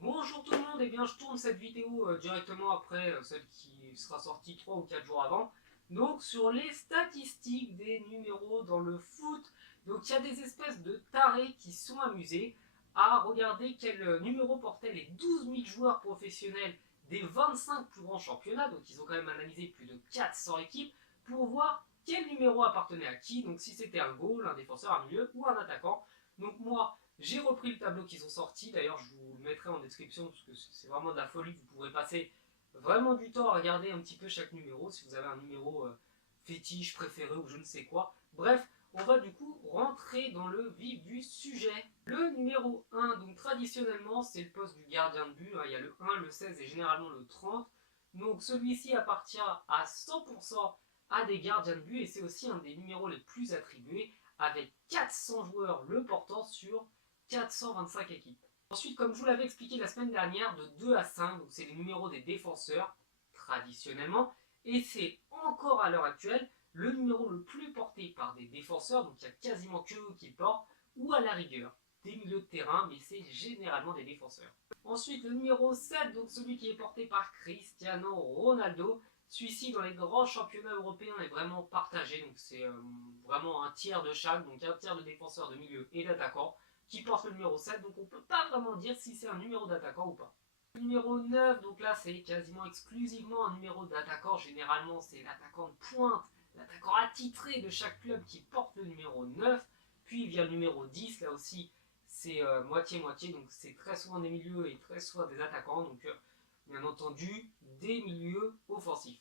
Bonjour tout le monde, et bien je tourne cette vidéo directement après celle qui sera sortie 3 ou 4 jours avant. Donc sur les statistiques des numéros dans le foot. Donc il y a des espèces de tarés qui sont amusés à regarder quel numéro portaient les 12 000 joueurs professionnels des 25 plus grands championnats. Donc ils ont quand même analysé plus de 400 équipes pour voir quel numéro appartenait à qui. Donc si c'était un goal, un défenseur, un milieu ou un attaquant. Donc moi, j'ai repris le tableau qu'ils ont sorti, d'ailleurs je vous le mettrai en description parce que c'est vraiment de la folie, vous pourrez passer vraiment du temps à regarder un petit peu chaque numéro, si vous avez un numéro fétiche, préféré ou je ne sais quoi. Bref, on va du coup rentrer dans le vif du sujet. Le numéro 1, donc traditionnellement c'est le poste du gardien de but, hein. Il y a le 1, le 16 et généralement le 30. Donc celui-ci appartient à 100% à des gardiens de but et c'est aussi un des numéros les plus attribués avec 400 joueurs le portant sur 425 équipes. Ensuite, comme je vous l'avais expliqué la semaine dernière, de 2 à 5, c'est les numéros des défenseurs, traditionnellement, et c'est encore à l'heure actuelle le numéro le plus porté par des défenseurs, donc il n'y a quasiment que eux qui le portent, ou à la rigueur, des milieux de terrain, mais c'est généralement des défenseurs. Ensuite, le numéro 7, donc celui qui est porté par Cristiano Ronaldo. Celui-ci, dans les grands championnats européens, est vraiment partagé, donc c'est vraiment un tiers de chaque, donc un tiers de défenseurs, de milieu et d'attaquants qui porte le numéro 7, donc on ne peut pas vraiment dire si c'est un numéro d'attaquant ou pas. Le numéro 9, donc là c'est quasiment exclusivement un numéro d'attaquant, généralement c'est l'attaquant de pointe, l'attaquant attitré de chaque club qui porte le numéro 9, puis vient le numéro 10, là aussi c'est moitié-moitié, donc c'est très souvent des milieux et très souvent des attaquants, donc bien entendu des milieux offensifs.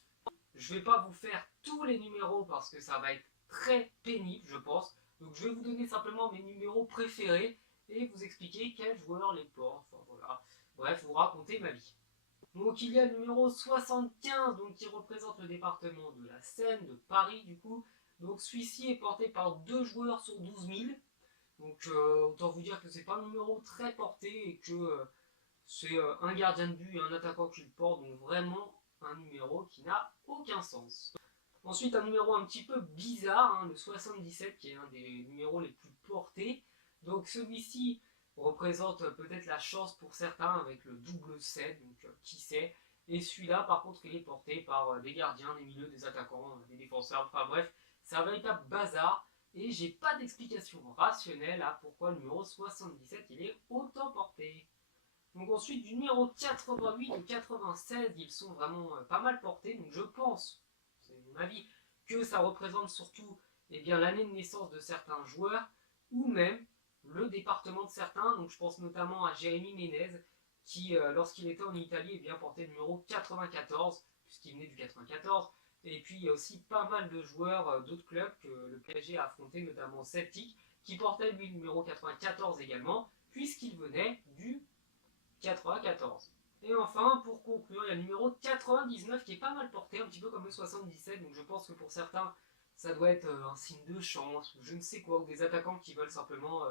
Je ne vais pas vous faire tous les numéros parce que ça va être très pénible, je pense. Donc je vais vous donner simplement mes numéros préférés et vous expliquer quel joueur les porte. Enfin, voilà. Bref, vous raconter ma vie. Donc il y a le numéro 75 donc, qui représente le département de la Seine, de Paris du coup. Donc celui-ci est porté par 2 joueurs sur 12 000. Donc autant vous dire que c'est pas un numéro très porté et que c'est un gardien de but et un attaquant qui le porte. Donc vraiment un numéro qui n'a aucun sens. Ensuite, un numéro un petit peu bizarre, hein, le 77, qui est un des numéros les plus portés. Donc celui-ci représente peut-être la chance pour certains avec le double 7, donc qui sait. Et celui-là, par contre, il est porté par des gardiens, des milieux, des attaquants, des défenseurs, enfin bref, c'est un véritable bazar. Et j'ai pas d'explication rationnelle à pourquoi le numéro 77 il est autant porté. Donc ensuite, du numéro 88 au 96, ils sont vraiment pas mal portés. Donc je pense, c'est mon avis, que ça représente surtout l'année de naissance de certains joueurs ou même le département de certains. Donc je pense notamment à Jérémy Ménez qui, lorsqu'il était en Italie, portait le numéro 94 puisqu'il venait du 94. Et puis il y a aussi pas mal de joueurs d'autres clubs que le PSG a affronté, notamment Celtic, qui portait lui le numéro 94 également, puisqu'il venait du 94. Et enfin, pour conclure, il y a le numéro 99 qui est pas mal porté, un petit peu comme le 77. Donc je pense que pour certains, ça doit être un signe de chance ou je ne sais quoi, ou des attaquants qui veulent simplement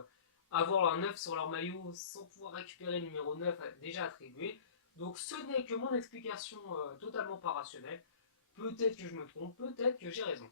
avoir un 9 sur leur maillot sans pouvoir récupérer le numéro 9 déjà attribué. Donc ce n'est que mon explication totalement pas rationnelle. Peut-être que je me trompe, peut-être que j'ai raison.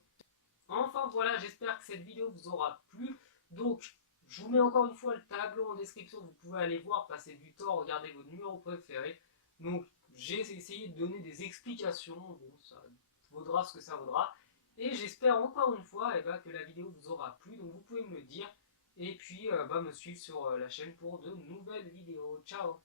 Enfin voilà, j'espère que cette vidéo vous aura plu. Donc, je vous mets encore une fois le tableau en description, vous pouvez aller voir, passer du temps, regarder vos numéros préférés. Donc, j'ai essayé de donner des explications, bon, ça vaudra ce que ça vaudra. Et j'espère encore une fois que la vidéo vous aura plu, donc vous pouvez me le dire. Et puis, me suivre sur la chaîne pour de nouvelles vidéos. Ciao!